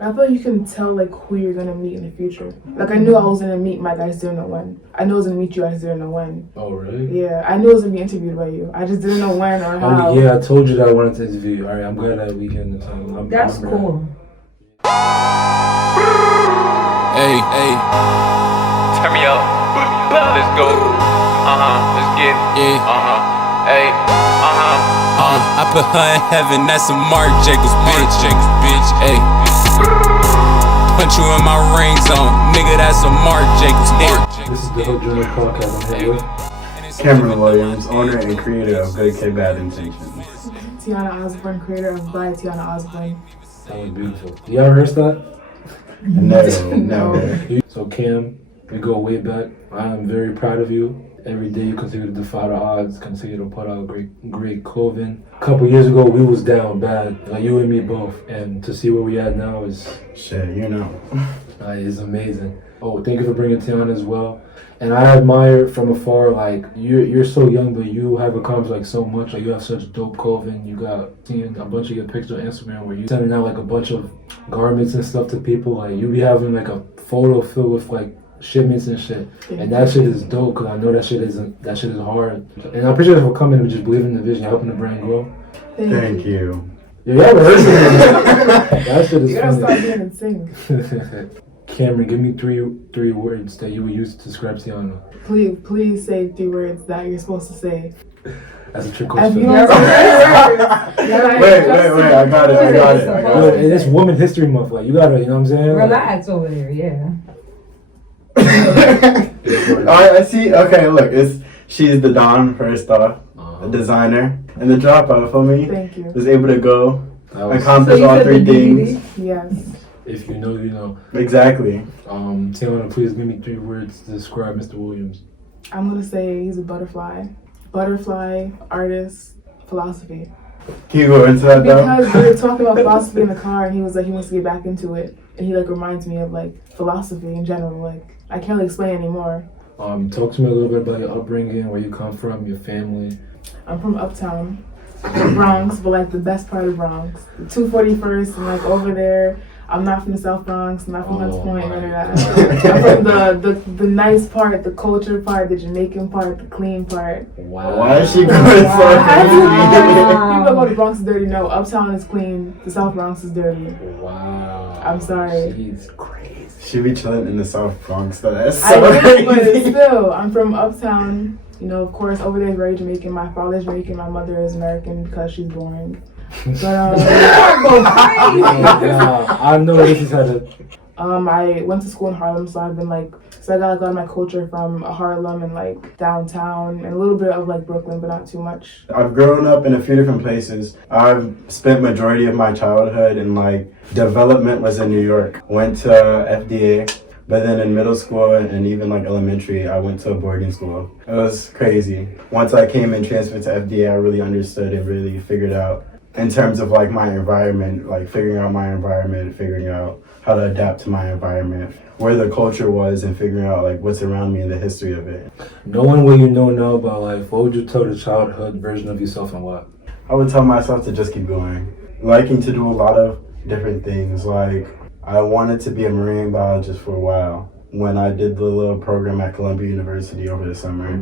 I feel like you can tell like who you're gonna meet in the future. Like I knew I was gonna meet Mike, I just didn't know when. I knew I was gonna meet you, I just didn't know when. Oh really? Yeah, I knew I was gonna be interviewed by you. I just didn't know when or how. Oh yeah, I told you that I wanted to interview you. Alright, I'm glad that we get the time. That's cool. Hey, turn me up. Let's go. Let's get it. Yeah. Hey. I put her in heaven. That's a Mark Jacobs bitch. Hey. Punch you in my ring zone, nigga. That's a Mark Jacobs bitch. This is the Hope Journal podcast. I'm here with Cameron Williams, owner and creator of Good Kid Bad Intentions. Tianna Osbourne, creator of by Tianna Osbourne. That was beautiful. You ever heard that? No. So Cam, we go way back. I am very proud of you. Every day you continue to defy the odds, continue to put out great clothing. A couple years ago we was down bad, like you and me both, and to see where we at now is shit, is amazing. Oh, thank you for bringing Tianna as well. And I admire from afar, like you're so young, but you have accomplished like so much. Like you have such dope clothing. You got seeing a bunch of your pictures on Instagram where you sending out like a bunch of garments and stuff to people. Like you be having like a photo filled with like shipments and shit, and that shit is dope because I know that shit is hard. And I appreciate you for coming and just believing in the vision, helping the brand grow. Thank you. Yeah, you haven't heard it. That shit is You gotta start being and sing. Cameron, give me three words that you would use to describe Tianna. Please say 3 words that you're supposed to say. That's a trick question. Wait, I got it. And it's Woman History Month, like you gotta, you know what I'm saying? Relax over there, yeah. I see. Okay, look, she's the Dawn first off, a designer, and the dropout for me. Thank you. Was able to go accomplish all 3 things. Yes. If you know, you know. Exactly. Tianna, please give me 3 words to describe Mr. Williams. I'm gonna say he's a butterfly. Butterfly, artist, philosophy. Can you go into that though? Because we were talking about philosophy in the car, and he was like, he wants to get back into it, and he like reminds me of like philosophy in general. Like I can't really explain anymore. Talk to me a little bit about your upbringing, where you come from, your family. I'm from Uptown, Bronx, but like the best part of Bronx, 241st, and like over there. I'm not from the South Bronx, I'm not from Hunts Point, none of that. I'm from the nice part, the culture part, the Jamaican part, the clean part. Wow. Why is she going so crazy? People go to Bronx is dirty. No, Uptown is clean. The South Bronx is dirty. Wow. I'm sorry. She's crazy. She be chilling in the South Bronx, though. That's I so do, crazy. but still, I'm from Uptown. You know, of course, over there is very Jamaican. My father's Jamaican. My mother is American because she's boring. But I know this is how to. I went to school in Harlem, so I got like a lot of my culture from Harlem and like downtown and a little bit of like Brooklyn, but not too much. I've grown up in a few different places. I've spent majority of my childhood in like development was in New York. Went to FDA. But then in middle school and even like elementary, I went to a boarding school. It was crazy. Once I came and transferred to FDA, I really understood and really figured out in terms of like my environment, like figuring out my environment, figuring out how to adapt to my environment, where the culture was, and figuring out like what's around me and the history of it. Knowing what you know now about life, what would you tell the childhood version of yourself and what? I would tell myself to just keep going. Liking to do a lot of different things. Like I wanted to be a marine biologist for a while. When I did the little program at Columbia University over the summer,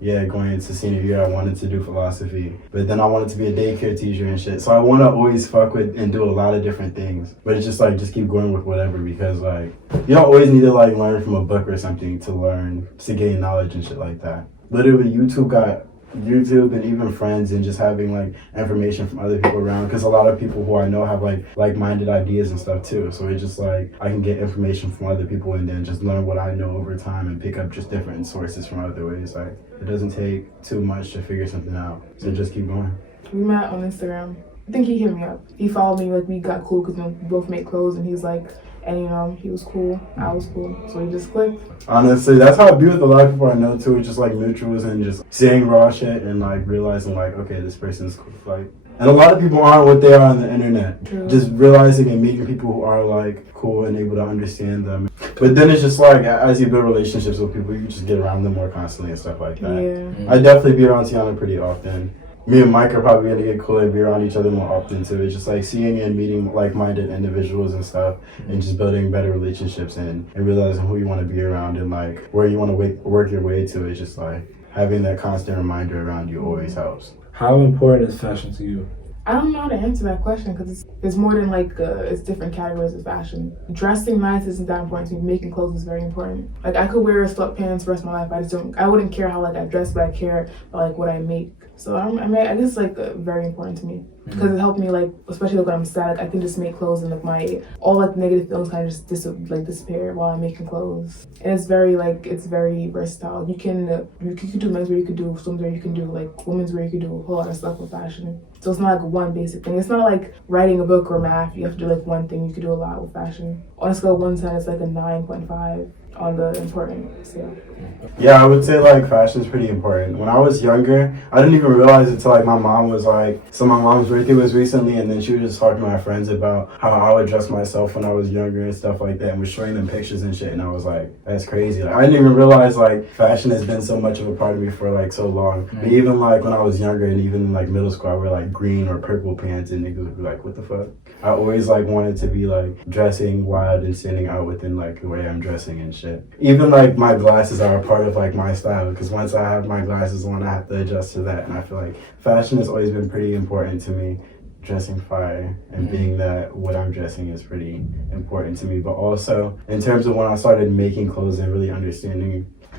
going into senior year, I wanted to do philosophy. But then I wanted to be a daycare teacher and shit. So I want to always fuck with and do a lot of different things. But it's just like, just keep going with whatever, because like, you don't always need to like learn from a book or something to gain knowledge and shit like that. Literally, YouTube and even friends and just having like information from other people around, because a lot of people who I know have like-minded ideas and stuff too, so it's just like I can get information from other people and then just learn what I know over time and pick up just different sources from other ways. Like it doesn't take too much to figure something out, so just keep going. We met on Instagram. I think he hit me up. He followed me, like we got cool because we both make clothes, and he's like, and you know, he was cool, I was cool, so we just clicked. Honestly, that's how I be with a lot of people I know too. It's just like mutuals and just seeing raw shit and like realizing like, okay, this person's cool. Like, and a lot of people aren't what they are on the internet. True. Just realizing and meeting people who are like cool and able to understand them. But then it's just like, as you build relationships with people, you just get around them more constantly and stuff like that. Yeah. I definitely be around Tianna pretty often. me and Mike are probably gonna get cooler and be around each other more often too. It's just like seeing and meeting like-minded individuals and stuff, and just building better relationships and realizing who you want to be around and like where you want to work your way to. It's just like having that constant reminder around you always helps. How important is fashion to you? I don't know how to answer that question because it's more than like it's different categories of fashion. Dressing nice isn't that important to me. Making clothes is very important. Like I could wear sweatpants the rest of my life. I wouldn't care how like I dress, but I care about like what I make. So I guess like very important to me because it helped me like, especially like when I'm sad, like I can just make clothes and like all like negative feelings kind of just disappear while I'm making clothes. And it's very versatile. You can do men's wear, you could do swimwear, you can do like women's wear, you can do a whole lot of stuff with fashion. So it's not like one basic thing. It's not like writing a book or math. You have to do like one thing. You could do a lot with fashion. On a scale of 1 to 10, it's like a 9.5 on the important scale. Yeah, I would say like fashion is pretty important. When I was younger, I didn't even realize it until like my mom was like, so my mom's birthday was recently, and then she was just talking to my friends about how I would dress myself when I was younger and stuff like that, and was showing them pictures and shit, and I was like, that's crazy. Like, I didn't even realize like fashion has been so much of a part of me for like so long. But even like when I was younger and even in like middle school, I wear like green or purple pants, and niggas would be like, what the fuck? I always like wanted to be like dressing wild and standing out within like the way I'm dressing and shit. Even like my glasses are a part of like my style, because once I have my glasses on, I have to adjust to that. And I feel like fashion has always been pretty important to me. Dressing fire and being that what I'm dressing is pretty important to me. But also in terms of when I started making clothes and really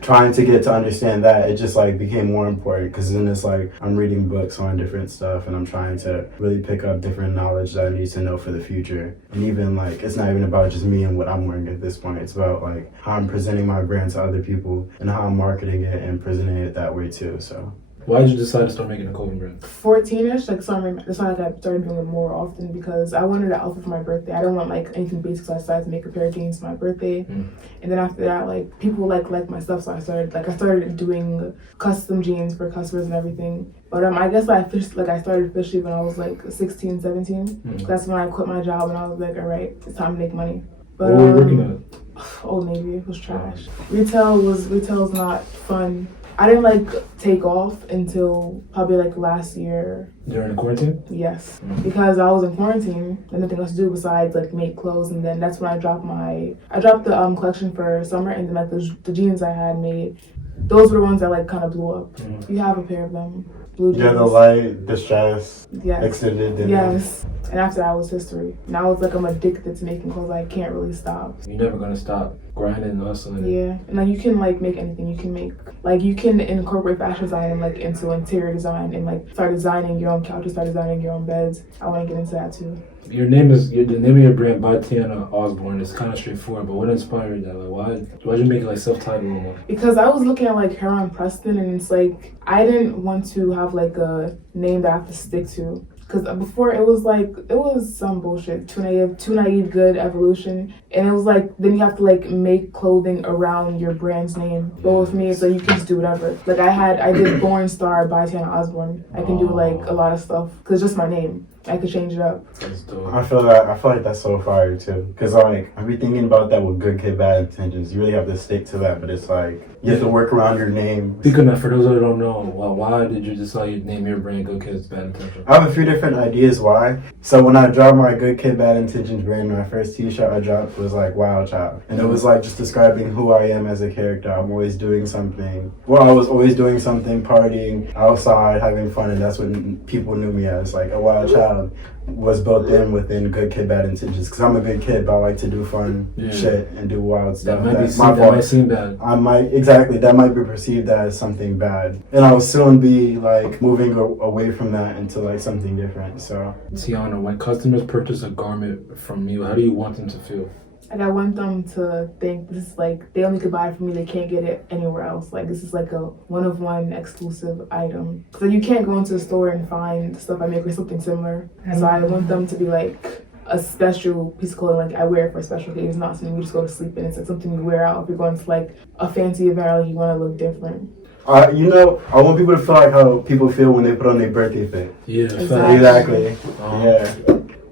trying to get to understand that, it just like became more important, because then it's like I'm reading books on different stuff and I'm trying to really pick up different knowledge that I need to know for the future. And even like it's not even about just me and what I'm wearing at this point. It's about like how I'm presenting my brand to other people and how I'm marketing it and presenting it that way too. So why did you decide to start making a clothing brand? 14-ish, like that's why I started doing it more often, because I wanted an outfit for my birthday. I didn't want like anything basic, so I decided to make a pair of jeans for my birthday. And then after that, like people like my stuff, so I started doing custom jeans for customers and everything. But I guess I started officially when I was like 16, 17. That's when I quit my job and I was like, all right, it's time to make money. But what were you working at? Old Navy, it was trash. Retail was not fun. I didn't like take off until probably like last year. During the quarantine? Yes, because I was in quarantine and nothing else to do besides like make clothes, and then that's when I dropped the collection for summer, and then like the jeans I had made, those were the ones that like kind of blew up. You have a pair of them, blue jeans. Yeah, the light, the stress, yes. extended. Yes. And after that was history. Now it's like I'm addicted to making clothes. I can't really stop. You're never gonna stop grinding and hustling. Yeah, and like you can like make anything. You can incorporate fashion design like into interior design and like start designing your own couches, start designing your own beds. I want to get into that too. The name of your brand by Tianna Osbourne is kind of straightforward, but what inspired that? Like why'd you make it like self-titled? Because I was looking at like Heron Preston, and it's like I didn't want to have like a name that I have to stick to. Because before it was some bullshit, too naive, good, evolution. And it was like, then you have to like make clothing around your brand's name. But with me, it's like you can just do whatever. Like I did Born Star by Tianna Osbourne. I can do like a lot of stuff, because it's just my name. I could change it up. I feel like that's so fire too. Because like I've been thinking about that with good kid, bad intentions. You really have to stick to that, but it's like you have to work around your name. Speaking of that, for those that don't know, why did you decide to name your brand Good Kids Bad Intentions? I have a few different ideas why. So when I dropped my Good Kid, Bad Intentions brand, my first t-shirt I dropped was like Wild Child. And it was like just describing who I am as a character. I'm always doing something. Well, I was always doing something, partying, outside, having fun, and that's what people knew me as, like a wild child. Was built in within Good Kid, Bad Intentions, because I'm a good kid, but I like to do fun shit and do wild stuff. That might seem bad. That might be perceived as something bad, and I will soon be like moving away from that into like something different. So Tianna, when customers purchase a garment from you, how do you want them to feel? Like I want them to think this is like they only could buy it from me. They can't get it anywhere else. Like this is like a one-of-one exclusive item. So you can't go into a store and find the stuff I make or something similar. So I want them to be like a special piece of clothing. Like I wear it for a special occasion. It's not something you just go to sleep in. It's like something you wear out if you're going to like a fancy event or like you want to look different. I want people to feel like how people feel when they put on their birthday fit. Yeah, exactly. Yeah.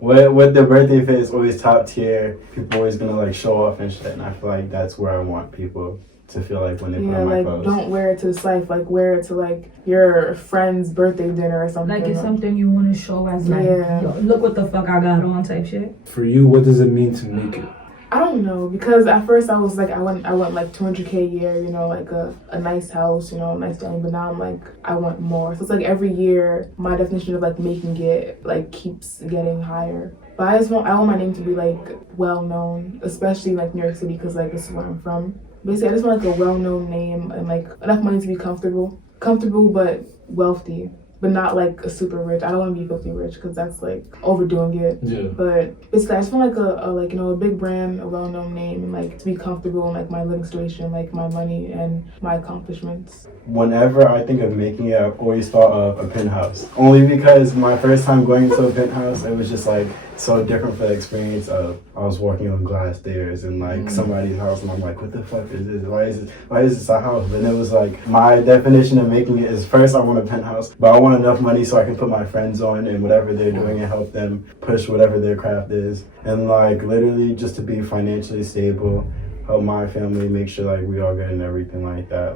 With the birthday fit is always top tier. People always gonna like show off and shit, and I feel like that's where I want people to feel like when they put Yeah, on my like clothes. don't wear it to the site, like wear it to like your friend's birthday dinner or something. Like it's something you want to show as like, Yeah. yo, look what the fuck I got on type shit. For you, what does it mean to make it? I don't know, because at first I was like, I want like 200K a year, you know, like a nice house, you know, nice family. But now I'm like, I want more. So it's like every year, my definition of like making it like keeps getting higher. But I want my name to be like well known, especially like New York City, because like this is where I'm from. Basically, I just want like a well known name and like enough money to be comfortable but wealthy. But not like a super rich. I don't want to be filthy rich because that's like overdoing it. Yeah. But basically, I just want like a like, you know, a big brand, a well-known name, and like to be comfortable in like my living situation, like my money and my accomplishments. Whenever I think of making it, I've always thought of a penthouse. Only because my first time going to a penthouse, it was just like so different for the experience of I was walking on glass stairs in like somebody's house, and I'm like, what the fuck is this? Why is this a house? And it was like my definition of making it is first I want a penthouse, but I want enough money so I can put my friends on and whatever they're doing and help them push whatever their craft is, and like literally just to be financially stable, help my family, make sure like we all good and everything like that.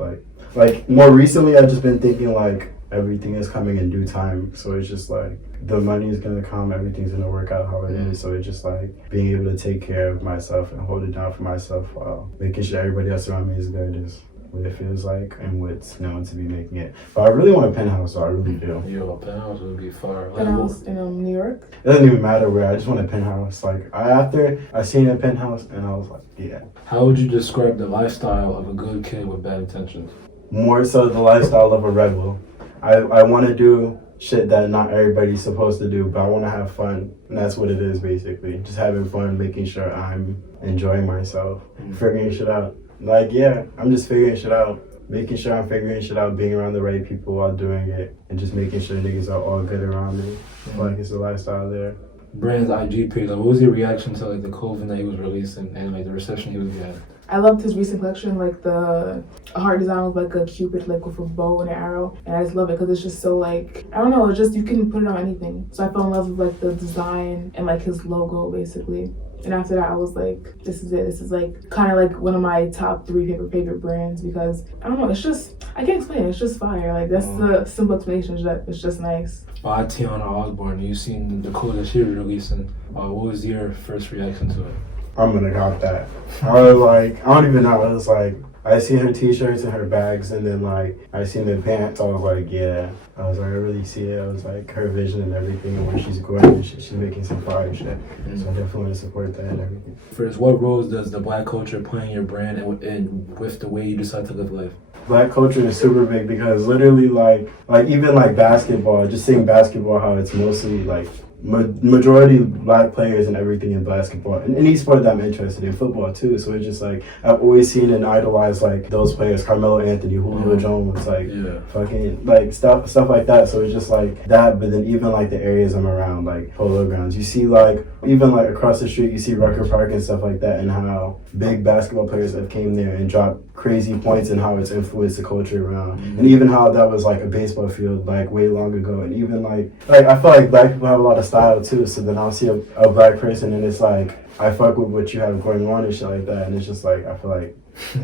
Like more recently, I've just been thinking like everything is coming in due time. So it's just like the money is gonna come, everything's gonna work out how it is. So it's just like being able to take care of myself and hold it down for myself while making sure everybody else around me is good is what it feels like and what's known to be making it. But I really want a penthouse, so I really do. Yo, a penthouse would be far. Penthouse in New York. It doesn't even matter where, I just want a penthouse. Like after I seen a penthouse and I was like, yeah. How would you describe the lifestyle of a good kid with bad intentions? More so the lifestyle of a rebel. I want to do shit that not everybody's supposed to do, but I want to have fun. And that's what it is, basically. Just having fun, making sure I'm enjoying myself, figuring shit out. Like, yeah, I'm just figuring shit out. Making sure I'm figuring shit out, being around the right people while doing it, and just making sure niggas are all good around me. I feel like it's a lifestyle there. Brand's IG page, like, what was your reaction to like the clothing that he was releasing and like the reception he was getting? I loved his recent collection, like the heart design with like a cupid, like with a bow and an arrow, and I just love it because it's just so like, I don't know, it's just you can put it on anything. So I fell in love with like the design and like his logo basically. And after that, I was like, this is it. This is like kind of like one of my top 3 favorite brands because I don't know, it's just, I can't explain it. It's just fire. Like that's the simple explanation. Is that it's just nice. By Tianna Osbourne, you seen the clothes that she was releasing. What was your first reaction to it? I'm gonna cop that. I was like, I don't even know. I was like, I seen her t-shirts and her bags, and then like I seen the pants. I was like, yeah. I was like, I really see it. I was like, her vision and everything, and where she's going, and she's making some fire shit. So I definitely want to support that and everything. First, what roles does the Black culture play in your brand and with the way you decide to live life? Black culture is super big because literally like even like basketball, just seeing basketball, how it's mostly like majority black players and everything in basketball and any sport that I'm interested in, football too. So it's just like I've always seen and idolized like those players, Carmelo Anthony, Julio Jones, like fucking like stuff like that. So it's just like that. But then even like the areas I'm around, like polo grounds, you see like even like across the street, you see Rucker Park and stuff like that, and how big basketball players have came there and dropped crazy points and how it's influenced the culture around, and even how that was like a baseball field like way long ago, and even like I feel like black people have a lot of style too. So then I'll see a black person and it's like I fuck with what you have going on and shit like that, and it's just like I feel like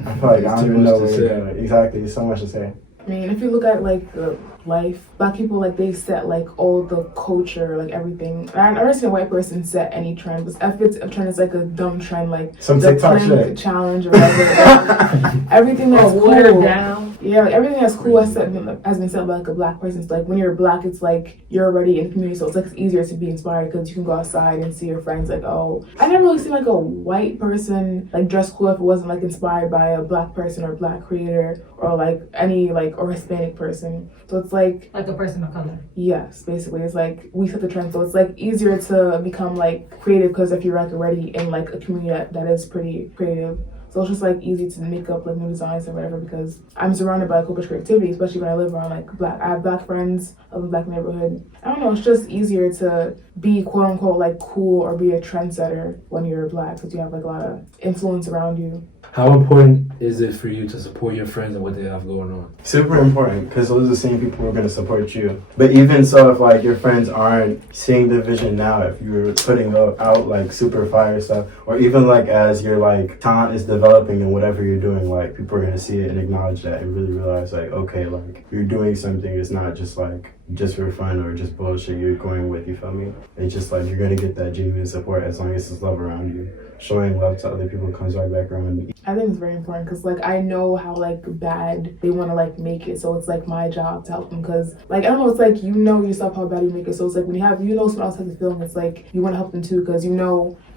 I don't even know where to go. Exactly, there's so much to say. I mean, if you look at like the life, black people like they set like all the culture, like everything. I've never seen a white person set any trend. But if it's a trend, it's like a dumb trend, like some the TikTok plank shit challenge or whatever. Everything that's cool. Down. Yeah, like everything that's cool has been set by like a black person. So like when you're black, it's like you're already in the community, so it's like it's easier to be inspired because you can go outside and see your friends. Like, oh, I never really seen like a white person like dress cool if it wasn't like inspired by a black person or black creator or like any like or Hispanic person. So it's like a person of color. Yes, basically it's like we set the trend, so it's like easier to become like creative because if you're like already in like a community that is pretty creative. So it's just like easy to make up like new designs and whatever because I'm surrounded by a whole bunch of creativity, especially when I live around like I have black friends, I live in a black neighborhood. I don't know, it's just easier to be quote unquote like cool or be a trendsetter when you're black because you have like a lot of influence around you. How important is it for you to support your friends and what they have going on? Super important, because those are the same people who are going to support you. But even so, if like your friends aren't seeing the vision now, if you're putting out like super fire stuff, or even like as your like talent is developing developing in whatever you're doing, like people are gonna see it and acknowledge that and really realize like, okay, like you're doing something. It's not just like just for fun or just bullshit you're going with, you feel me? It's just like you're gonna get that genuine support as long as there's love around you. Showing love to other people comes right back around. I think it's very important because like I know how like bad they want to like make it, so it's like my job to help them because like I don't know, it's like you know yourself how bad you make it, so it's like when you have someone else has a feeling, it's like you want to help them too because you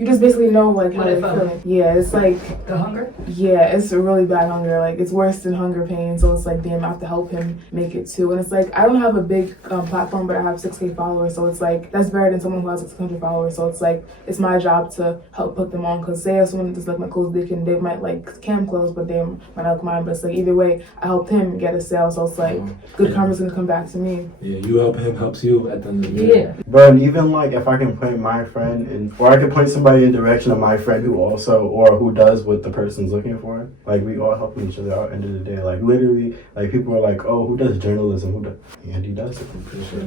just basically know like how they're feeling. Yeah, it's like The hunger? yeah, it's a really bad hunger. Like it's worse than hunger pain, so it's like damn, I have to help him make it too. And it's like I don't have a big platform, but I have 6K followers, so it's like that's better than someone who has 600 followers. So it's like it's my job to help put them on. Because say if someone just like my clothes, they might like Kam clothes, but they might not like mine. But it's like either way, I helped him get a sale, so it's like good karma's gonna come back to me. Yeah, you help him, helps you at the end of the day. Yeah. But even like if I can point my friend or I can point somebody in the direction of my friend who does what the person's looking for, like we all helping each other out at the end of the day. Like literally, like people are like, oh, who does journalism? Who does? And he does it.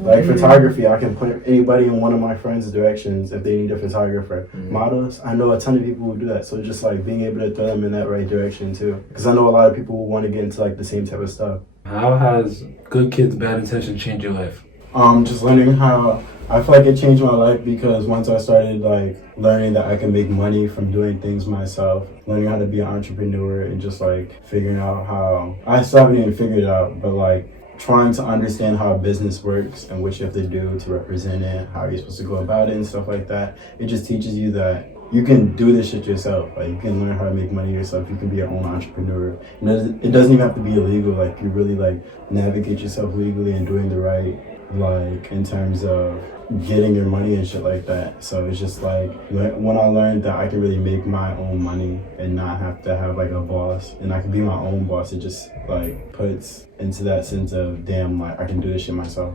Like photography, I can point anybody in one of my friends' directions if they need a photographer. Models, I know a ton of people who do that. So just like being able to throw them in that right direction too. Because I know a lot of people who want to get into like the same type of stuff. How has Good Kids Bad Intention changed your life? Just learning how I feel like it changed my life because once I started like learning that I can make money from doing things myself, learning how to be an entrepreneur and just like figuring out how I still haven't even figured it out, but like trying to understand how business works and what you have to do to represent it, how you're supposed to go about it and stuff like that. It just teaches you that you can do this shit yourself. Like you can learn how to make money yourself. You can be your own entrepreneur. And it doesn't even have to be illegal. Like you really like navigate yourself legally and doing the right, like in terms of getting your money and shit like that. So it's just like when I learned that I can really make my own money and not have to have like a boss and I can be my own boss, it just like puts into that sense of damn, like I can do this shit myself.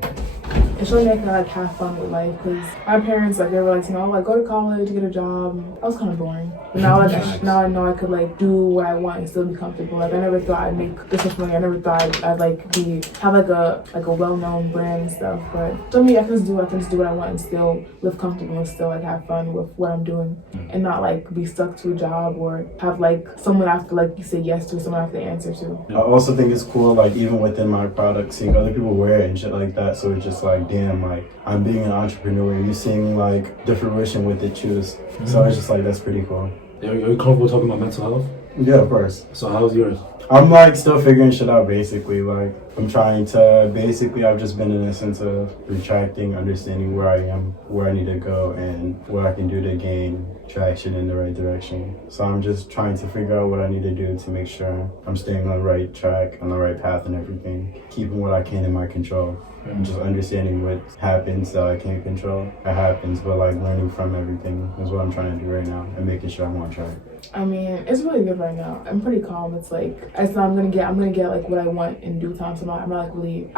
It's really making me like have fun with life because my parents like they were like, like go to college, get a job. I was kind of boring. But now now I know I could like do what I want and still be comfortable. Like I never thought I'd make this much money. I never thought I'd like have like a well-known brand and stuff. But for me, I can just do what I want and still live comfortable and still like have fun with what I'm doing and not like be stuck to a job or have like someone I have to like say yes to, someone I have to answer to. I also think it's cool like even within my product, seeing other people wear it and shit like that. So it's just like damn, like I'm being an entrepreneur. You're seeing like the fruition with it too. So it's just like that's pretty cool. Are you comfortable talking about mental health? Yeah, of course. So how's yours? I'm like still figuring shit out basically. Like I'm trying to I've just been in a sense of retracting, understanding where I am, where I need to go and what I can do to gain traction in the right direction. So I'm just trying to figure out what I need to do to make sure I'm staying on the right track, on the right path and everything. Keeping what I can in my control. And just understanding what happens that I can't control. It happens, but like learning from everything is what I'm trying to do right now and making sure I'm on track. I mean, it's really good right now. I'm pretty calm. It's like I'm gonna get like what I want in due time. So I'm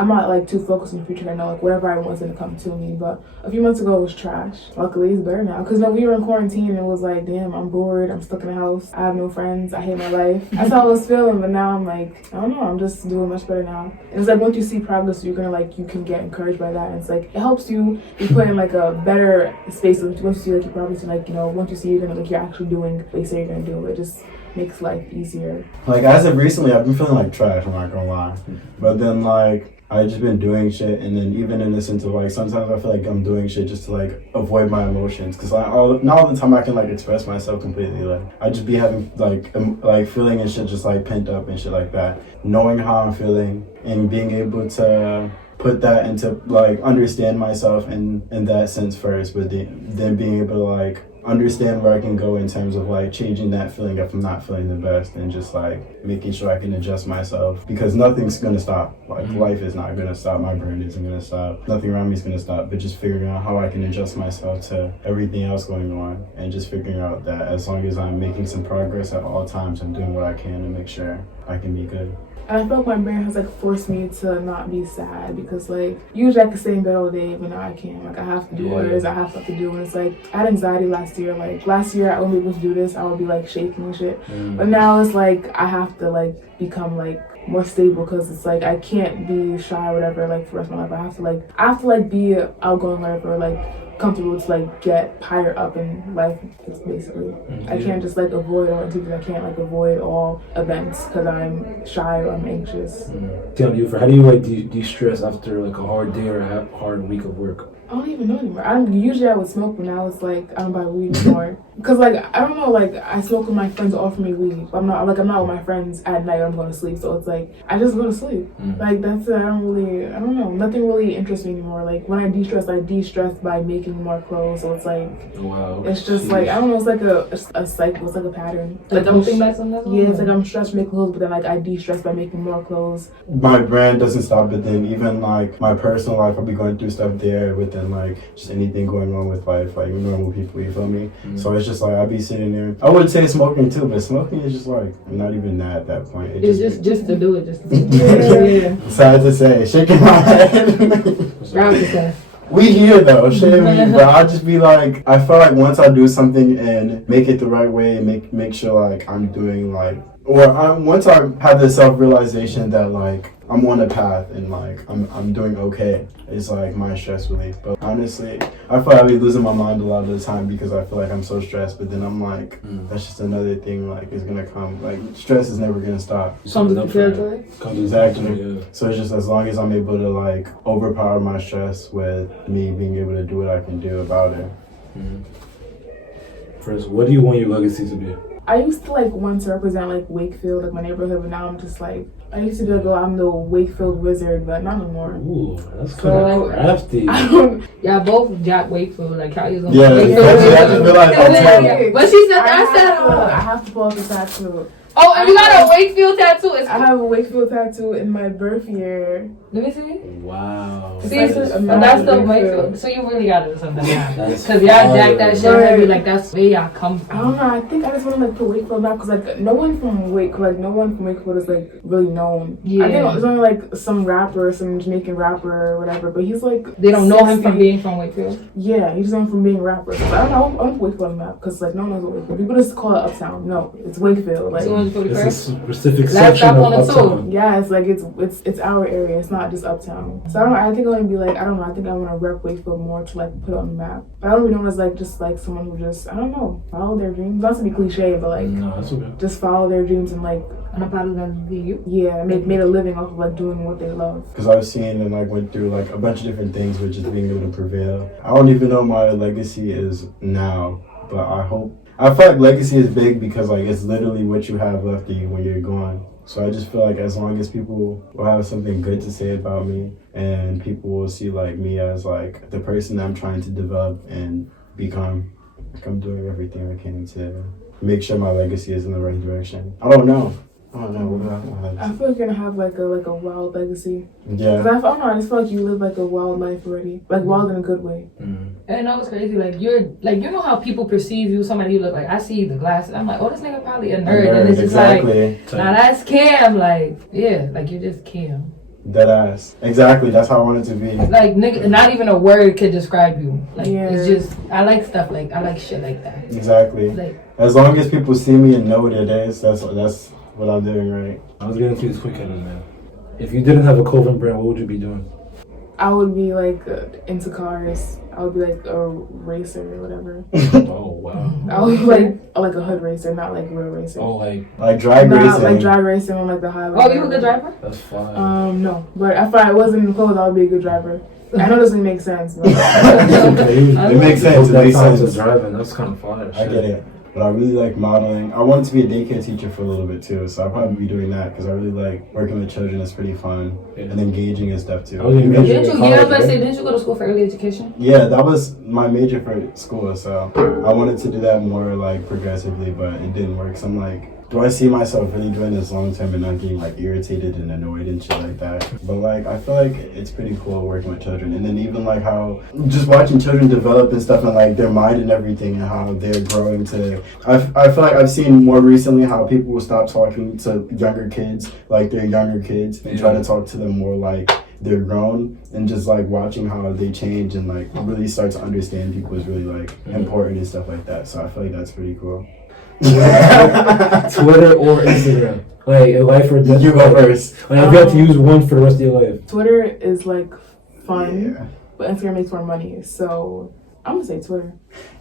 not like too focused on the future. I know like whatever I want is gonna come to me. But a few months ago it was trash. Luckily it's better now. Cause we were in quarantine and it was like, damn, I'm bored. I'm stuck in the house. I have no friends. I hate my life. That's how I was feeling. But now I'm like, I don't know. I'm just doing much better now. And it's like once you see progress, you're gonna like you can get encouraged by that. And it's like it helps you be put in like a better space. Once you see like your progress, and like once you see you're actually doing what you say you're gonna do, it just makes life easier. Like as of recently, I've been feeling like trash. I'm not gonna lie, but then like I've just been doing shit, and then even in the sense of like sometimes I feel like I'm doing shit just to like avoid my emotions, cause like not all the time I can like express myself completely. Like I just be having like feeling and shit just like pent up and shit like that. Knowing how I'm feeling and being able to put that into like understand myself in that sense first, but then being able to like understand where I can go in terms of like changing that feeling if I'm not feeling the best, and just like making sure I can adjust myself, because nothing's gonna stop. Like life is not gonna stop, my brain isn't gonna stop, nothing around me is gonna stop, but just figuring out how I can adjust myself to everything else going on, and just figuring out that as long as I'm making some progress at all times, I'm doing what I can to make sure I can be good. And I feel like my brain has like forced me to not be sad, because like usually I could stay in bed all day, but now I can't. Like I have to do orders, I have stuff to do, and it's like I had anxiety last year. Like last year I wouldn't be able to do this, I would be like shaking and shit. But now it's like I have to like become like more stable, because it's like I can't be shy or whatever like for the rest of my life. I have to be outgoing or whatever, like comfortable to like get higher up in life. It's basically, I can't just like avoid all activities. I can't like avoid all events because I'm shy or I'm anxious. Tianna, you, how do you like de-stress after like a hard day or a hard week of work? I don't even know anymore. Usually I would smoke, but now it's like I don't buy weed anymore. Cause like I don't know, like I smoke with my friends who offer me weed. I'm not with my friends at night. I'm going to sleep, so it's like I just go to sleep. Like that's it. I don't know. Nothing really interests me anymore. Like when I de-stress by making more clothes. So it's like it's just like I don't know. It's like a cycle. It's like a pattern. Like don't think that's another one? Yeah, it's like I'm stressed to make clothes, but then like I de-stress by making more clothes. My brand doesn't stop, but then even like my personal life, I'll be going through stuff there, but then like just anything going on with life, like normal people, you feel me? So it's just like I'll be sitting there. I would say smoking too, but smoking is just like I'm not even that at that point. It's just to do it, just to do it. Yeah. Sad to say, shaking my head. Proud to say. We here though, shame me, but I'll just be like, I feel like once I do something and make it the right way, make sure like I'm doing like, once I have the self-realization that like I'm on a path and like I'm doing okay, it's like my stress relief. But honestly, I feel like I'll be losing my mind a lot of the time because I feel like I'm so stressed, but then I'm like, that's just another thing like is gonna come. Like stress is never gonna stop. Something to prepare to it. Exactly. So it's just as long as I'm able to like overpower my stress with me being able to do what I can do about it. First, what do you want your legacy to be? I used to like want to represent like Wakefield, like my neighborhood, but now I'm just like I used to be like, oh, I'm the Wakefield wizard, but not anymore. Ooh, that's kind of crafty. Yeah, both Jack Wakefield, like how you gonna Wakefield. I just realized But she said I have to pull off the tattoo. Oh, and you got a Wakefield tattoo? I have a Wakefield tattoo in my birth year. Let me see. Wow. See, that's the Wakefield. So you really got to do something now. Because y'all jack that shit heavy, like that's where y'all come from. I don't know, I think I just want to like put Wakefield now because like no one from Wakefield is like really known. Yeah. I think there's only like some rapper, some Jamaican rapper or whatever, but he's like they don't know him from being from Wakefield? Yeah, he's known from being a rapper. So I don't know, I'm Wakefield on the map because like no one knows what Wakefield. People just call it Uptown. No, it's Wakefield. Like it's a specific section of Uptown. Yeah, it's like it's our area. It's not just Uptown. So I think I want to be like I think I want to rep Wakefield more to like put it on the map. But I don't really know as like just like someone who just follow their dreams. Not to be cliche, but like that's okay. Just follow their dreams and like I'm about to be you. Yeah, made a living off of like doing what they love. Because I've seen and like went through like a bunch of different things with just being able to prevail. I don't even know my legacy is now, but I feel like legacy is big because like it's literally what you have left of you when you're gone. So I just feel like as long as people will have something good to say about me and people will see like me as like the person I'm trying to develop and become, like I'm doing everything I can to make sure my legacy is in the right direction. I don't know. What about I feel like you're gonna have like a wild legacy. Yeah. Cause I just feel like you live like a wild life already, like wild in a good way. And that was crazy. Like you're like you know how people perceive you. Somebody you look like. I see the glasses. I'm like, oh, this nigga probably a nerd. And it's just like, now that's Kam. Like yeah, like you're just Kam. Dead ass. Exactly. That's how I want it to be. Like nigga, not even a word could describe you. Like it's just I like stuff like I like shit like that. Exactly. Like as long as people see me and know what it is, that's what I'm doing right. I was getting to this quick headed, man. If you didn't have a clothing brand, what would you be doing? I would be like into cars. I would be like a racer or whatever. Oh wow. I would be like a hood racer, not like real racer. Oh like drag racing. Like drag racing on like the highway. Oh, you a good driver? That's fine. No, but if I wasn't in clothes, I would be a good driver. I know it doesn't make sense. But it makes sense. It makes sense. Driving, that's kind of fun. I get it. But I really like modeling. I wanted to be a daycare teacher for a little bit too, so I'll probably be doing that because I really like working with children. It's pretty fun and engaging and stuff too. Didn't you go to school for early education? Yeah, that was my major for school, so I wanted to do that more like progressively, but it didn't work. So I'm like, do I see myself really doing this long term and not getting like irritated and annoyed and shit like that? But like I feel like it's pretty cool working with children, and then even like how just watching children develop and stuff and like their mind and everything and how they're growing to. I feel like I've seen more recently how people will stop talking to younger kids like they're younger kids and try to talk to them more like they're grown, and just like watching how they change and like really start to understand people is really like important and stuff like that. So I feel like that's pretty cool. Twitter or Instagram? Like life or death? You go first. Like if you have to use one for the rest of your life. Twitter is like fun, but Instagram makes more money. So I'm gonna say Twitter.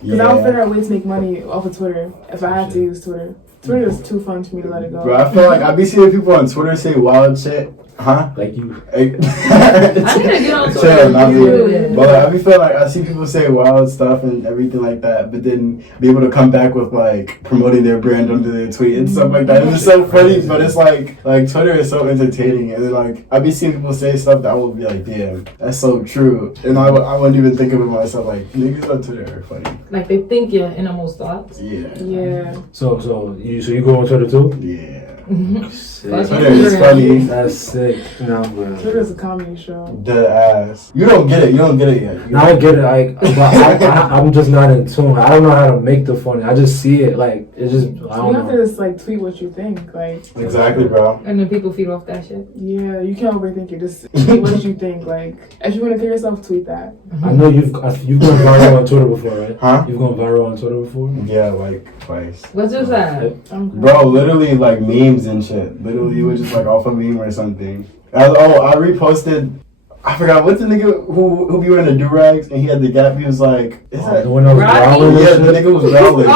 Because I don't figure out ways to make money off of Twitter if I have to use Twitter. Twitter is too fun for me to let it go. Bro, I feel like I be seeing people on Twitter say wild shit. Huh? Like you. I need to get on Twitter. Chill, not me. But I be feeling like I see people say wild stuff and everything like that, but then be able to come back with like promoting their brand under their tweet and stuff like that. And it's so funny, but it's like Twitter is so entertaining. And then like I be seeing people say stuff that I will be like, damn, that's so true. And I wouldn't even think of it myself. Like niggas on Twitter are funny. Like they think your innermost thoughts. Yeah. So you go on Twitter too? Yeah. Twitter is funny. That's sick. No, Twitter is a comedy show. Dead ass. You don't get it yet. Now I get it. But I'm just not in tune. I don't know how to make the funny. I just see it. Like it's just. I don't you know. have to just like tweet what you think. Like exactly, bro. And then people feed off that shit. Yeah, you can't overthink it. Just tweet what you think. Like if you want to kill yourself, tweet that. I know you've gone viral on Twitter before, right? Huh? You've gone viral on Twitter before? Yeah, like twice. What's your side? Bro, literally like memes and shit. Literally, it was just like off a meme or something. I reposted. I forgot what's the nigga who be wearing the do-rags and he had the gap. He was like, "Is that?" The one that was growling? Yeah, the nigga was growling.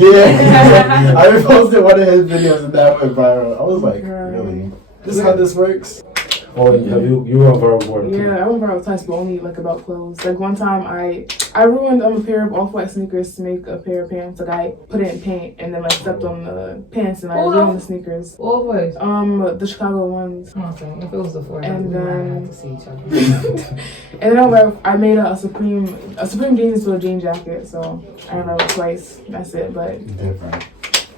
Yeah, I reposted one of his videos and that went viral. I was like, really? This is how this works? Oh, you were on viral before? Yeah, I went viral twice, but only like about clothes. Like one time, I ruined a pair of off-white sneakers to make a pair of pants. Like I put it in paint and then like stepped on the pants and I ruined the sneakers. What was? The Chicago ones. Okay, if it was the 4, and we might then have to see each other. and then I made a Supreme jeans into a jean jacket. So I ran viral twice. That's it, but different.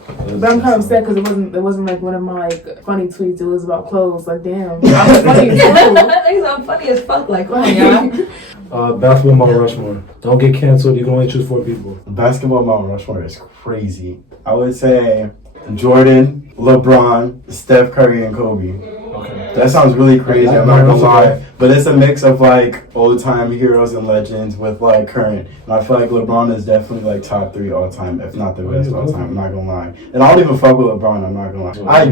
But I'm kind of upset because it wasn't like one of my like funny tweets. It was about clothes. Like damn, I'm funny too. I'm funny as fuck. Like come on, y'all. Basketball Mount Rushmore. Don't get canceled. You can only choose 4 people. Basketball Mount Rushmore is crazy. I would say Jordan, LeBron, Steph Curry, and Kobe. Okay. That sounds really crazy. I'm not gonna lie. But it's a mix of like old time heroes and legends with like current. And I feel like LeBron is definitely like top 3 all time, if not the best all time. I'm not gonna lie. And I don't even fuck with LeBron, I'm not gonna lie. I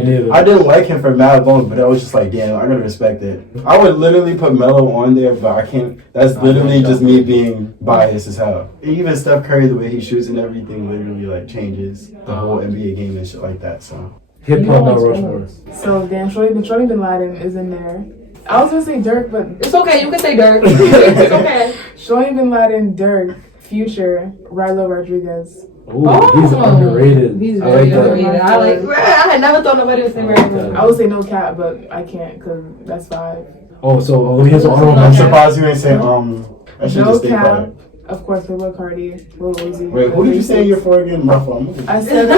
didn't like him for mad long, but I was just like, damn, I gotta respect it. I would literally put Melo on there, but I can't. That's literally just me being biased as hell. Even Steph Curry, the way he shoots and everything literally like changes the whole NBA game and shit like that. So Hip Hop Mount Rushmore. So damn, Shorty Bin Laden is in there. I was gonna say Dirk, but it's okay. You can say Dirk. It's okay. Shorty Bin Laden, Dirk, Future, Rilo Rodriguez. Ooh, he's underrated. He's I like that. underrated. I had never thought nobody would say Rilo. I would say No Cap, but I can't because that's 5. Oh, so here's an honorable I'm mention. surprised you ain't say I should No just stay Cap. quiet. Of course, Lil Cardi, Lil Uzi. Wait, who did you say you're for again? My phone. I said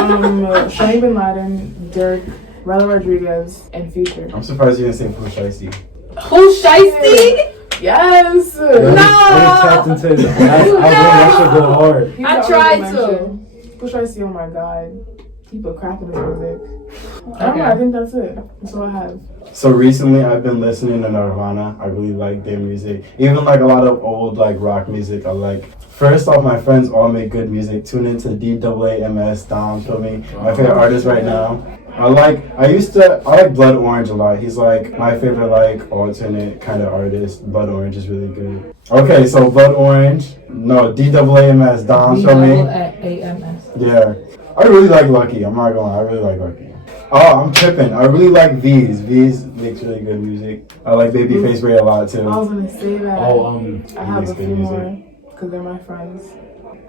Shorty Bin Laden, Dirk, Rilo Rodriguez, and Future. I'm surprised you didn't say Pooh Shiesty. Who's Shiesty? Yes! No! I should go hard. I tried to. Pooh Shiesty, oh my god. He put crack in his music. I don't know, I think that's it. That's all I have. So recently I've been listening to Nirvana. I really like their music. Even like a lot of old like rock music I like. First off, my friends all make good music. Tune into DAAMS, Dom, feel me? My favorite artist right now. I like Blood Orange a lot. He's like my favorite like alternate kind of artist. Blood Orange is really good. Okay, so Blood Orange. No, DAAMS, Dom, feel me? DAAMS. Yeah. I really like Lucky. I'm not gonna lie. I really like Lucky. Oh, I'm tripping. I really like V's. V's makes really good music. I like Babyface Ray a lot too. I was gonna say that. I have a few more because they're my friends.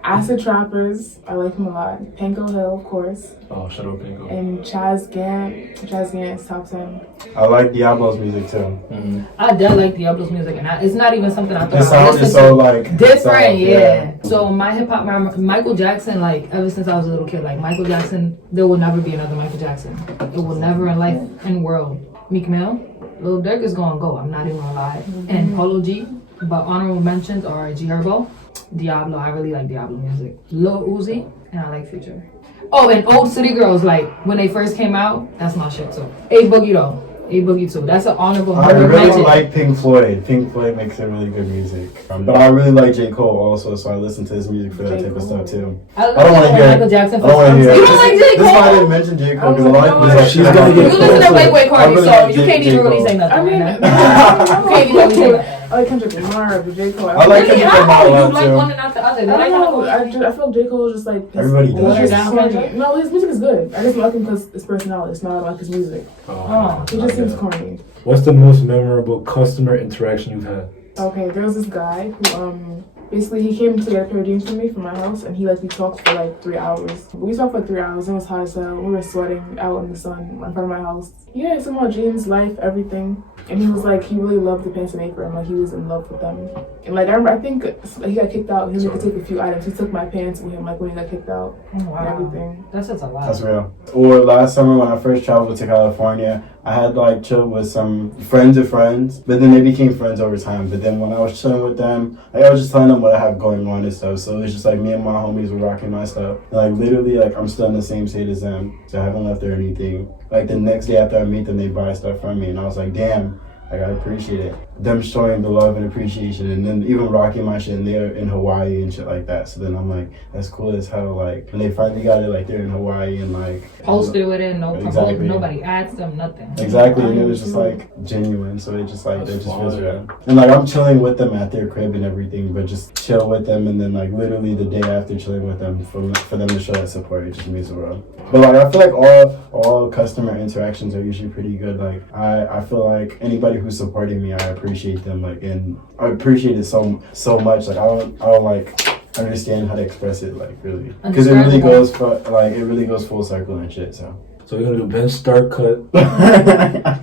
Acid Trappers, I like him a lot. Panko Hill, of course. Oh, shout out Panko. And Chaz Gant. Chaz Gant is top 10. I like Diablo's music too. Mm-hmm. I do like Diablo's music, and it's not even something I thought The sound is so like different, yeah. So my hip hop, Michael Jackson, like ever since I was a little kid, like Michael Jackson, there will never be another Michael Jackson. It will never in life and world. Meek Mill, Lil Durk is gonna go. I'm not even gonna lie. And Polo G, but honorable mentions are G Herbo, Diablo. I really like Diablo music. Lil Uzi, and I like Future. Oh, and Old City Girls, like when they first came out, that's my shit too. A Boogie though. A Boogie too. That's an honorable I really mention. like Pink Floyd. Pink Floyd makes some really good music. But I really like J. Cole also, so I listen to his music for that type of stuff too. I don't want to hear Michael Jackson. I don't want to hear You don't like J. Cole? This is why I didn't mention J. Cole because a lot of people like she's gonna get You listen to Playboy Cardi, really so like you can't J. even really Cole. say nothing. I mean, right now. You can't even really say nothing. I like Kendrick Lamar, but J. Cole. I like Really? Kendrick I Lamar a don't know. lot You like too. one and not the other. I They like don't know. kind I feel like J. Cole is just like Everybody does. Watered He's down corny. Kendrick? No, his music is good. I just like him because his personality. It's not like his music. Oh. He just seems corny. What's the most memorable customer interaction you've had? Okay, there was this guy who basically he came to get a pair of jeans from me from my house, and we talked for like 3 hours. We talked for 3 hours. It was hot as hell. We were sweating out in the sun in front of my house. Yeah, some about jeans, life, everything. And he was like, he really loved the pants I made for him. Like he was in love with them. And like I think he got kicked out. He only could take a few items. He took my pants with him like when he got kicked out and everything. That's just a lot. That's real. Or last summer when I first traveled to California, I had like chilled with some friends of friends, but then they became friends over time. But then when I was chilling with them, like I was just telling them what I have going on and stuff. So it was just like me and my homies were rocking my stuff. And, like literally, like I'm still in the same state as them, so I haven't left or anything. Like the next day after I meet them, they buy stuff from me, and I was like, damn. Like, I appreciate it. Them showing the love and appreciation, and then even rocking my shit, and they're in Hawaii and shit like that. So then I'm like, that's cool as hell. Like, and they finally got it, like, they're in Hawaii and like Posted with it, no Exactly. nobody asked them nothing. Exactly, and it was just like genuine. So it just like That's it just fire. feels real. And like I'm chilling with them at their crib and everything, but just chill with them, and then like literally the day after chilling with them for them to show that support, it just means the world. But like I feel like all customer interactions are usually pretty good. Like I feel like anybody who's supporting me, I appreciate them. Like, and I appreciate it so much. Like I don't like understand how to express it, like really, because it really goes full circle and shit. So So we're gonna do bench start cut,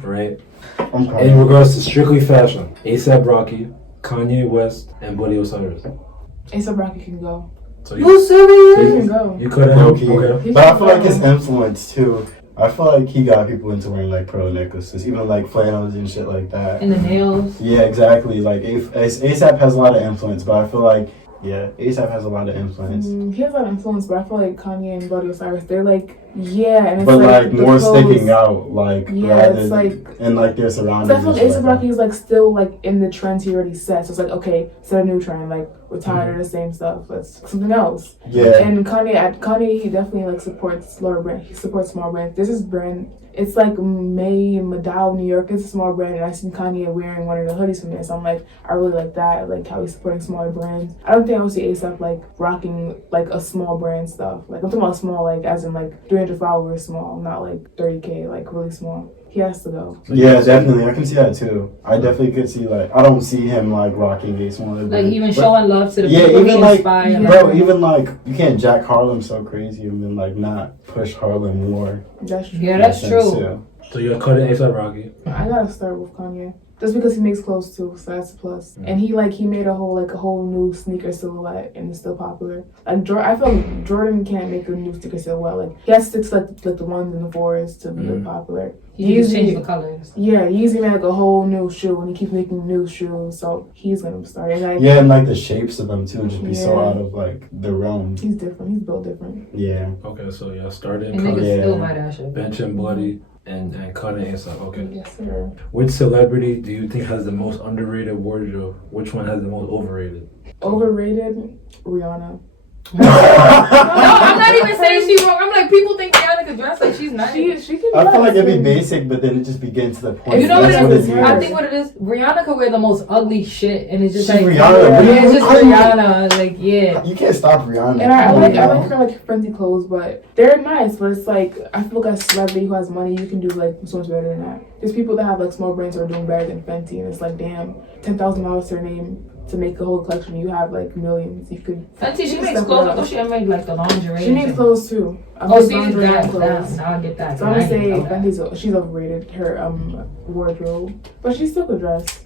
right? I'm In crying. regards to strictly fashion, A$AP Rocky, Kanye West, and Buddy Osiris. A$AP Rocky can go. So You serious? He can go. You could Low have. key. Okay. But I feel like his influence too. I feel like he got people into wearing like pearl necklaces, even like flannels and shit like that. And the nails. Yeah, exactly. Like A$AP has a lot of influence, but I feel like A$AP has a lot of influence. He has a lot of influence, but I feel like Kanye and Buddy Osiris, they're like, and it's But like the more clothes- sticking out, like Yeah, rather it's like, and like their surroundings. I feel and like shit A$AP like Rocky is like still like in the trends he already set. So it's like, okay, set a new trend. Like we're tired of the same stuff. Let's something else. that. Yeah. And Kanye, he definitely like supports lower brand. He supports small brands. This is brand. It's like Madao, New York. It's a small brand, and I seen Kanye wearing one of the hoodies from there. So I'm like, I really like that. Like how he's supporting smaller brands. I don't think I would see A$AP like rocking like a small brand stuff. Like I'm talking about small, like as in like 300 followers small, not like 30K, like really small. He has to go. Yeah, definitely. I can see that too. I definitely could see like I don't see him like rocking a smaller Like brand. even But- showing love to the Yeah, people even he like inspired. Yeah. bro, even like you can't jack Harlem so crazy and then like not push Harlem more. That's true. Yeah, that's In that sense, true. too. So you're cutting A$AP Rocky. I gotta start with Kanye. Just because he makes clothes too, so that's a plus. And he made a whole new sneaker silhouette, and it's still popular. Like I feel like Jordan can't make a new sneaker silhouette. Like he has to stick to like the ones and the fours to be like, popular. He just changed the colors. Yeah, Yeezy made like a whole new shoe, and he keeps making new shoes, so he's gonna start. And like, Yeah, and like the shapes of them too just be so Yeah. out of like the realm. he's different. He's built different. Yeah. Okay, so y'all started And niggas cutting, Yeah. still buy that shit. bench and Bloody, and cutting A$AP. Okay. Yes, sir. Which celebrity do you think has the most underrated wardrobe? Which one has the most overrated? Overrated, Rihanna. No, I'm not even saying she's wrong. I'm like, people think Tianna can dress like she's nice. She can. I feel like it'd be dress. basic, but then it just begins to the point. You know what That's it is? it is. I think what it is, Rihanna could wear the most ugly shit, and it's just She's like, Rihanna. yeah, it's just What do you- Rihanna. Like, yeah. You can't stop Rihanna. And I Come like on, I now. like her like fancy clothes, but they're nice. But it's like I feel like a celebrity who has money, you can do like so much better than that. There's people that have like small brands who are doing better than Fenty, and it's like damn, $10,000 to her name to make a whole collection. You have like millions. You could. Fenty, she can makes step clothes. it I up. thought she made like the lingerie. She makes clothes too. Oh, see, lingerie and that, clothes. now I get that. So I'm gonna I say didn't know that. Fenty's she's overrated her wardrobe, but she still could dress.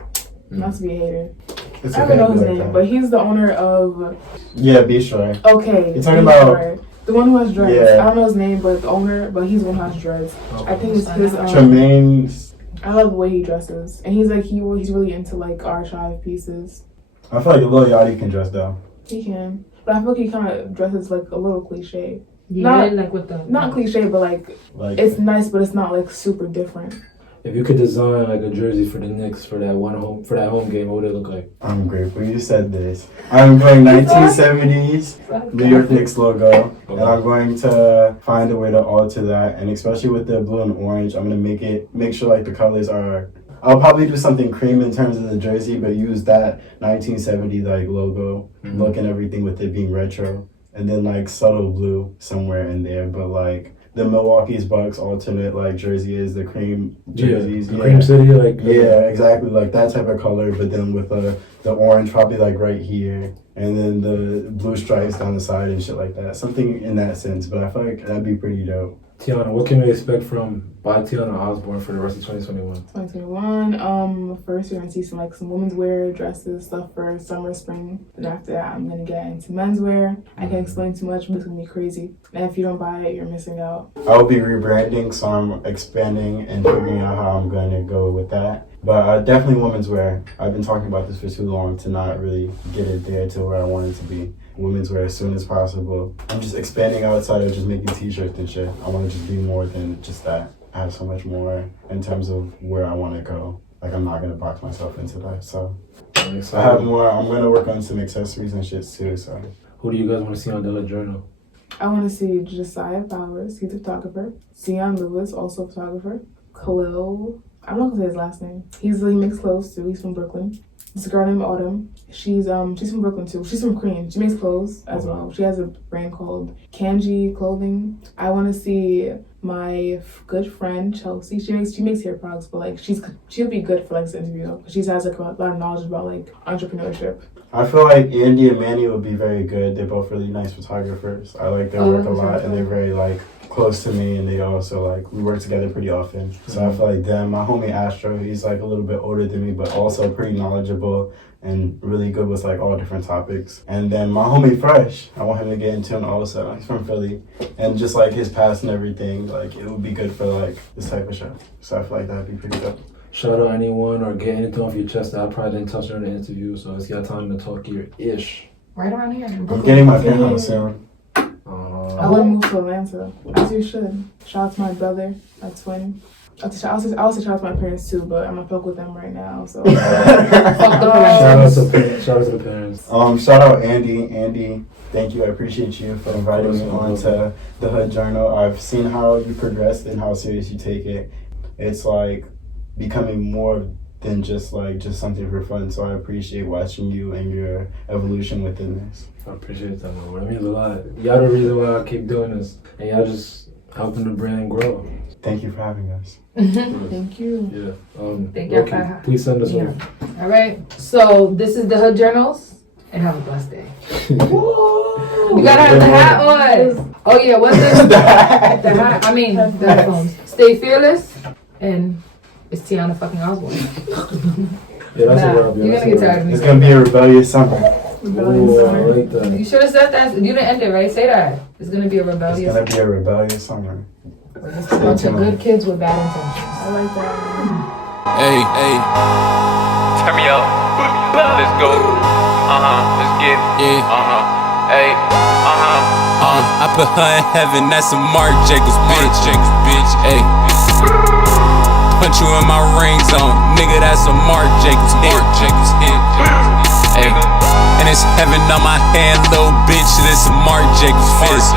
Not to be a hater. It's I don't know his like name, that. but he's the owner of. Yeah, be sure. Okay. You're talking he's about- the one who has dreads. Yeah. I don't know his name, but the owner, but he's the one who has dreads. I think it's his. Tremaine's. I love the way he dresses, and he's like he's really into like archive pieces. I feel like Lil Yachty can dress though. He can, but I feel like he kind of dresses like a little cliche. Yeah, Not- like with the Not cliche, but like Like it's nice, but it's not like super different. If you could design like a jersey for the Knicks for that home game, what would it look like? I'm grateful you said this. I'm going 1970s New York Knicks logo, and I'm going to find a way to alter that, and especially with the blue and orange, I'm gonna make sure like the colors are I'll probably do something cream in terms of the jersey, but use that 1970 like logo look and everything with it being retro, and then like subtle blue somewhere in there. But like the Milwaukee's Bucks alternate like jersey is the cream jerseys. The cream city, like yeah, exactly like that type of color. But then with the orange probably like right here, and then the blue stripes down the side and shit like that. Something in that sense. But I feel like that'd be pretty dope. Tianna, what can we expect from by Tianna Osbourne for the rest of 2021? 2021, first you're gonna see some women's wear, dresses, stuff for summer, spring. Then after that, I'm gonna get into menswear. I can't explain too much, but it's gonna be crazy. And if you don't buy it, you're missing out. I'll be rebranding, so I'm expanding and figuring out how I'm gonna go with that. But definitely women's wear. I've been talking about this for too long to not really get it there to where I want it to be. Women's wear as soon as possible. I'm just expanding outside of just making t-shirts and shit. I want to just be more than just that. I have so much more in terms of where I want to go. Like, I'm not going to box myself into that. So I have more. I'm going to work on some accessories and shit too. So who do you guys want to see on the journal? I want to see Josiah Powers, he's a photographer. Sion Lewis, also a photographer. Khalil, I'm not gonna say his last name. He makes clothes too. He's from Brooklyn. This girl named Autumn. She's from Brooklyn too. She's from Queens. She makes clothes as well. She has a brand called Kanji Clothing. I want to see my good friend Chelsea. She makes hair products, but like she'll be good for like this interview. She has like a lot of knowledge about like entrepreneurship. I feel like Andy and Manny would be very good. They're both really nice photographers. I like their work a lot, and they're very like close to me, and they also like we work together pretty often. So I feel like them. My homie Astro, he's like a little bit older than me, but also pretty knowledgeable and really good with like all different topics. And then my homie Fresh, I want him to get into him also. He's from Philly, and just like his past and everything, like it would be good for like this type of show. So I feel like that'd be pretty good. Shout out anyone or get anything off your chest that I probably didn't touch during the interview, so it's your time to talk your ish. Right around here. I'm getting my penthouse soon. I want to move to Atlanta, as you should. Shout out to my brother, my twin. I also shout out to my parents too, but I'm not fuck with them right now. So Shout out to the parents. Shout out Andy. Andy, thank you. I appreciate you for inviting me on to the Hood Journal. I've seen how you progressed and how serious you take it. It's like becoming more than just something for fun. So I appreciate watching you and your evolution within this. I appreciate that, man. It means a lot. Y'all the reason why I keep doing this, and y'all just helping the brand grow. Thank you for having us. Thank you. Yeah. Thank you. Okay, please send us over. All right. So this is the Hood Journals, and have a blessed day. You gotta have the hat on. Oh yeah, what's this? The hat. I mean, the headphones. Stay fearless, and it's Tianna fucking Osbourne. Yeah, that's a rub. You're gonna get tired of me. It's gonna be a rebellious summer. Ooh, I like that. You should have said that. You didn't end it, right? Say that. It's gonna be a rebellious. It's gonna be a rebellious summer. We're just a bunch of good kids with bad intentions. I like that. Hey, hey. Turn me up. Let's go. Let's get it. Yeah. Hey. I put her in heaven. That's a Mark Jacobs, bitch. Hey. Punch you in my ring zone, nigga. That's a Mark Jacobs hit. Hey. And it's heaven on my hand, little bitch. This a Mark Jacobs fist.